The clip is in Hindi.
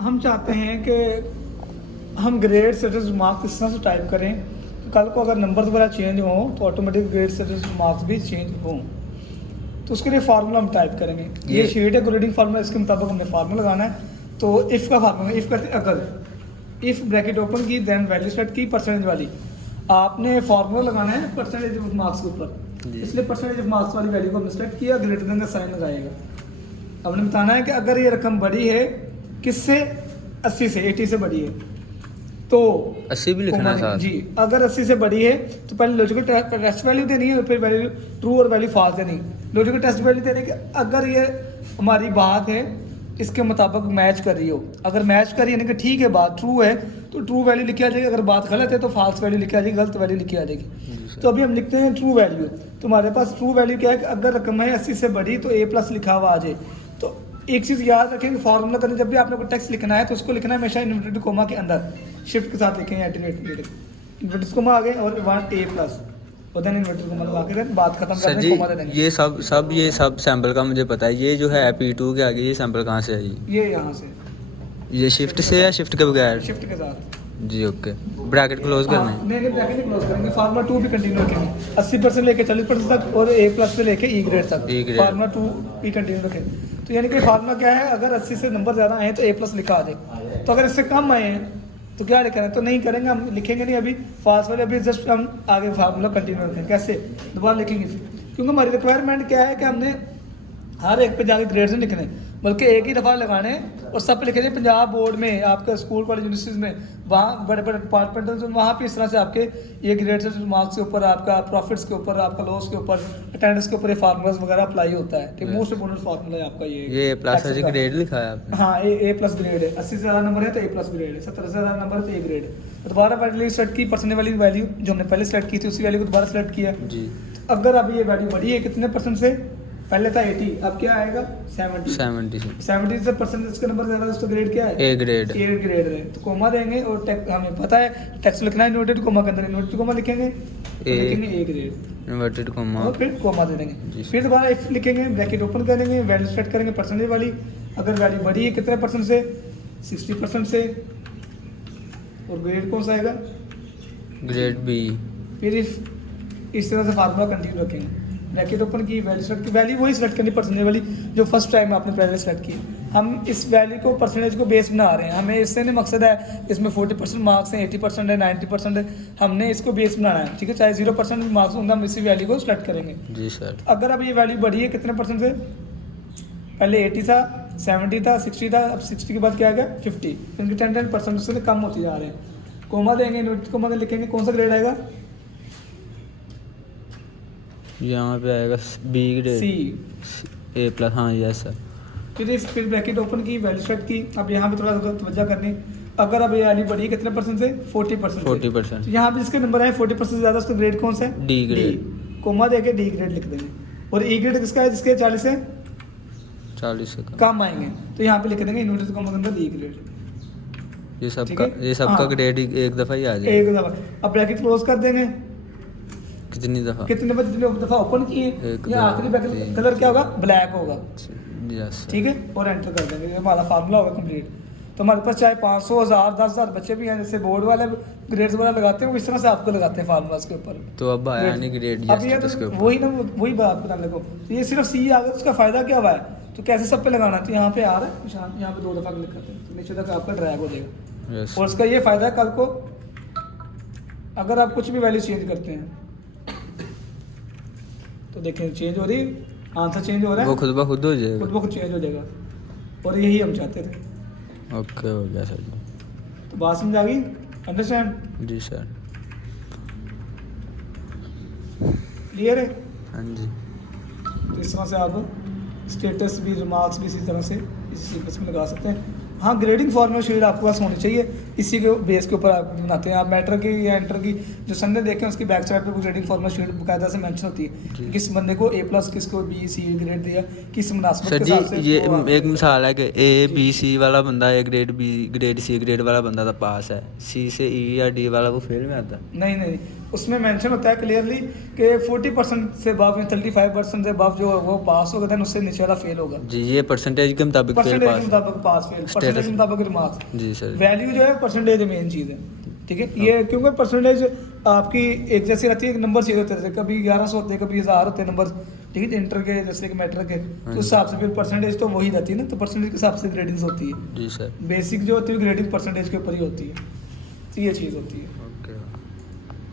हम चाहते हैं कि हम ग्रेड स्टेटस मार्क्स इस तरह से टाइप करें कि कल को अगर नंबर्स वगैरह चेंज हों तो ऑटोमेटिक ग्रेड स्टेटस मार्क्स भी चेंज हों। तो उसके लिए फार्मूला हम टाइप करेंगे। ये शीट है ग्रेडिंग फार्मूला, इसके मुताबिक हमने फार्मूला लगाना है। तो इफ़ का फार्मूला, इफ़ करते अगर इफ़ ब्रैकेट ओपन की देन वैल्यू सेट की परसेंटेज वाली, आपने फार्मूला लगाना है परसेंटेज ऑफ मार्क्स के ऊपर, इसलिए परसेंटेज ऑफ मार्क्स वाली वैल्यू को हमने सेलेक्ट किया, ग्रेटर देन का साइन लगाएगा। अब हमने बताना है कि अगर ये रकम बड़ी है किससे, 80 से, 80 से बड़ी है तो 80 भी लिखना है साथ जी। अगर 80 से बड़ी है तो पहले लॉजिकल टेस्ट वैल्यू देनी है और फिर वैल्यू ट्रू और वैल्यू फॉल्स देनी है। लॉजिकल टेस्ट वैल्यू देने की अगर ये हमारी बात है इसके मुताबिक मैच कर रही हो, अगर मैच कर रही है यानी कि ठीक है बात ट्रू है तो ट्रू वैल्यू लिखी आ जाएगी, अगर बात गलत है तो फॉल्स वैल्यू लिखी आ जाएगी, गलत वैल्यू लिखी आ जाएगी। तो अभी हम लिखते हैं ट्रू वैल्यू। तो हमारे पास ट्रू वैल्यू क्या है कि अगर रकम है 80 से बड़ी तो A+ लिखा हुआ आ जाए। तो एक चीज़ याद रखें, फॉर्मूला करने जब भी आपने कोई टेक्स्ट लिखना है तो उसको लिखना है हमेशा इन्वर्टेड कोमा के अंदर, शिफ्ट के साथ लिखें, इन्वर्टेड कोमा आ गए और 1A+ और देन इन्वर्टेड कोमा लगा के देन बात खत्म कर सर दें, जी। कोमा दे देंगे। ये सब सैंपल का मुझे पता है। ये जो है P2 के आगे ये सैंपल कहाँ से है जी? ये यहाँ से ये शिफ्ट से या शिफ्ट के बगैर? शिफ्ट के साथ जी ओके। ब्रैकेट क्लोज करना है? नहीं ब्रैकेट नहीं क्लोज करेंगे, फार्मूला 2 भी कंटिन्यू रखेंगे 80% लेके 40% तक और A+ से लेके E ग्रेड तक, E ग्रेड। फार्मूला 2 भी कंटिन्यू रखेंगे। तो यानी कि फार्मूला क्या है, अगर 80 से नंबर ज़्यादा आए तो A+ लिखा आ जाए, तो अगर इससे कम आए हैं तो क्या लिखा है, तो नहीं करेंगे, हम लिखेंगे नहीं अभी फास्ट वाले, अभी जस्ट हम आगे फार्मूला कंटिन्यू रखेंगे। कैसे दोबारा लिखेंगे क्योंकि हमारी रिक्वायरमेंट क्या है कि हमने हर एक पे जाके ग्रेड्स नहीं लिखने, बल्कि एक ही दफ़ा लगाने और सब पे लिखे जाए। पंजाब बोर्ड में आपके स्कूल कॉलेज यूनिवर्सिटीज़ में वहाँ बड़े बड़े डिपार्टमेंट हैं तो वहाँ पे इस तरह से आपके ये ग्रेड्स मार्क्स के ऊपर, आपका प्रॉफिट्स के ऊपर, आपका लॉस के ऊपर, अटेंडेंस के ऊपर ये फार्मूलाज वगैरह अप्लाई होता है। ठीक, मोस्ट इंपॉर्टेंट फार्मूला है आपका ये A+ है ग्रेड लिखा है आपने? हाँ A+ ग्रेड है। 80 से ज़्यादा नंबर है तो A+ ग्रेड है, 70 से ज़्यादा नंबर है तो A ग्रेड है। तो दोबारा वैल्यू सेलेक्ट की, परसेंटेज वाली वैल्यू जो हमने पहले सेलेक्ट की थी उसी वैल्यू को दोबारा सेलेक्ट किया जी। अगर अब ये वैल्यू बढ़ी है कितने परसेंट से, पहले था 80, अब क्या आएगा 70 से परसेंट इसका नंबर ज़्यादा, उसका ग्रेड क्या है A ग्रेड। A ग्रेड है। तो कोमा देंगे और हमें पता है टेक्स्ट लिखना है इन्वर्टेड कोमा के अंदर, इन्वर्टेड कोमा लिखेंगे तो लिखेंगे A ग्रेड इन्वर्टेड कोमा और फिर कोमा दे देंगे। फिर दोबारा इफ लिखेंगे, ब्रैकेट ओपन कर देंगे, वैल्यू सेट करेंगे परसेंटेज वाली, अगर वैल्यू बढ़ी है कितने परसेंट से, 60% से, और ग्रेड कौन सा आएगा ग्रेड B। फिर इस तरह से फार्मूला कंटिन्यू रखेंगे। ब्रैकेट ओपन की, वैल्यू सेलेक्ट की, वैल्यू वही सेलेक्ट करनी परसेंटेज वाली जो फर्स्ट टाइम आपने पहले सेलेक्ट की। हम इस वैल्यू को परसेंटेज को बेस बना रहे हैं, हमें इससे नहीं मकसद है इसमें 40% मार्क्स हैं, 80% है, 90% है, हमने इसको बेस बनाना है। ठीक है, चाहे 0% मार्क्स होंगे हम इसी वैल्यू को सेलेक्ट करेंगे। जी सर। अगर अब ये वैल्यू बढ़ी है कितने परसेंट से, पहले 80 था, 70 था, 60 था, अब 60 के बाद क्या आ गया 50, इनके 10% उससे कम होते जा रहे हैं। कोमा देंगे, इन्वर्टेड कोमा लिखेंगे, कौन सा ग्रेड आएगा यहाँ पे आएगा B ग्रेड C। A+। हाँ यस सर। फिर ब्रैकेट ओपन की, वैल्यू सेट की। अब यहाँ पे थोड़ा तवज्जो करनी, अगर अब ये वैल्यू बढ़ी है कितने परसेंट से, 40%। 40%। तो यहाँ पे जिसके नंबर आए 40% से ज़्यादा उसका ग्रेड कौन सा है, D ग्रेड। कोमा देके D ग्रेड लिख देंगे। और E ग्रेड किसका है, जिसके 40 से 40 से कम। कम आएंगे तो यहाँ पे लिख देंगे इन्वर्टेड कोमा के अंदर E ग्रेड। ये ठीक है? सबका हाँ। ग्रेड एक दफ़ा ही आ जाए? एक दफ़ा। अब ब्रैकेट क्लोज कर देंगे, कितनी दफ़ा? कितने दफ़ा ओपन किए, एक, या दो, आखिरी ब्रैकेट तीन। कलर क्या होगा, ब्लैक होगा। यस। ठीक है, और एंटर कर देंगे, ये हमारा फार्मूला होगा कंप्लीट। तो हमारे पास चाहे 500, 1000, 10,000 बच्चे भी हैं, जैसे बोर्ड वाले ग्रेड्स वगैरह लगाते हैं वो इस तरह से आपको लगाते हैं फार्मूलाज के ऊपर। तो अब आया नहीं ग्रेड अब ये इसके तो ऊपर? वही ना, वही बात बताने लगो। तो ये सिर्फ C आ गया, उसका फ़ायदा क्या हुआ है, तो कैसे सब पे लगाना है, तो यहाँ पे आ रहा है निशान, यहाँ पे 2 दफ़ा क्लिक करते हैं तो नीचे तक आपका ड्रैग हो जाएगा। यस। और उसका ये फ़ायदा है, कल को अगर आप कुछ भी वैल्यू चेंज करते हैं तो देखें चेंज हो रही, आंसर चेंज हो रहा है, वो खुद ब खुद हो जाएगा? खुद ब खुद चेंज हो जाएगा। और यही हम चाहते थे। ओके हो गया सर जी। तो बात समझ आ गई, अंडरस्टैंड, जी सर। क्लियर है। हाँ जी। तो इस तरह से आप स्टेटस भी, रिमार्क्स भी इसी तरह से इसी सीक्वेंस में लगा सकते हैं। हाँ, ग्रेडिंग फॉर्मूला शीट आपके पास होनी चाहिए, इसी के बेस के ऊपर आप बनाते हैं। आप मैटर की या एंटर की जो संडे देखें उसकी बैक साइड पे ग्रेडिंग फॉर्मूला शीट बाकायदा से मेंशन होती है, किस बंदे को A+, किसको B, C ग्रेड दिया, किस मुनासिबत सर के जी हिसाब से। ये वो एक मिसाल है कि A B C वाला बंदा A grade, B grade, C grade वाला बंदा तो पास है, C से E या D वाला वो फेल में आता है? नहीं, उसमें मेंशन होता है क्लियरली कि 40% से अबव या 35% से अबव जो वो पास होगा, देन उससे नीचे वाला फेल होगा। जी, ये परसेंटेज के मुताबिक फेल परसेंटेज के पास मुताबिक पास फेल, परसेंटेज Status- के मुताबिक मार्क्स। जी सर। वैल्यू जो है परसेंटेज मेन चीज़ है, ठीक है। ये क्योंकि परसेंटेज आपकी एक जैसी रहती है, एक नंबर चाहिए होते हैं, कभी 1100 होते हैं, कभी 1000 होते हैं नंबर, ठीक है, इंटर के जैसे कि मैट्रिक के, तो उस हिसाब से फिर परसेंटेज तो वही रहती है ना, तो परसेंटेज के हिसाब से ग्रेडिंग्स होती है। जी सर। बेसिक जो होती है ग्रेडिंग परसेंटेज के ऊपर ही होती है, तो ये चीज़ होती है।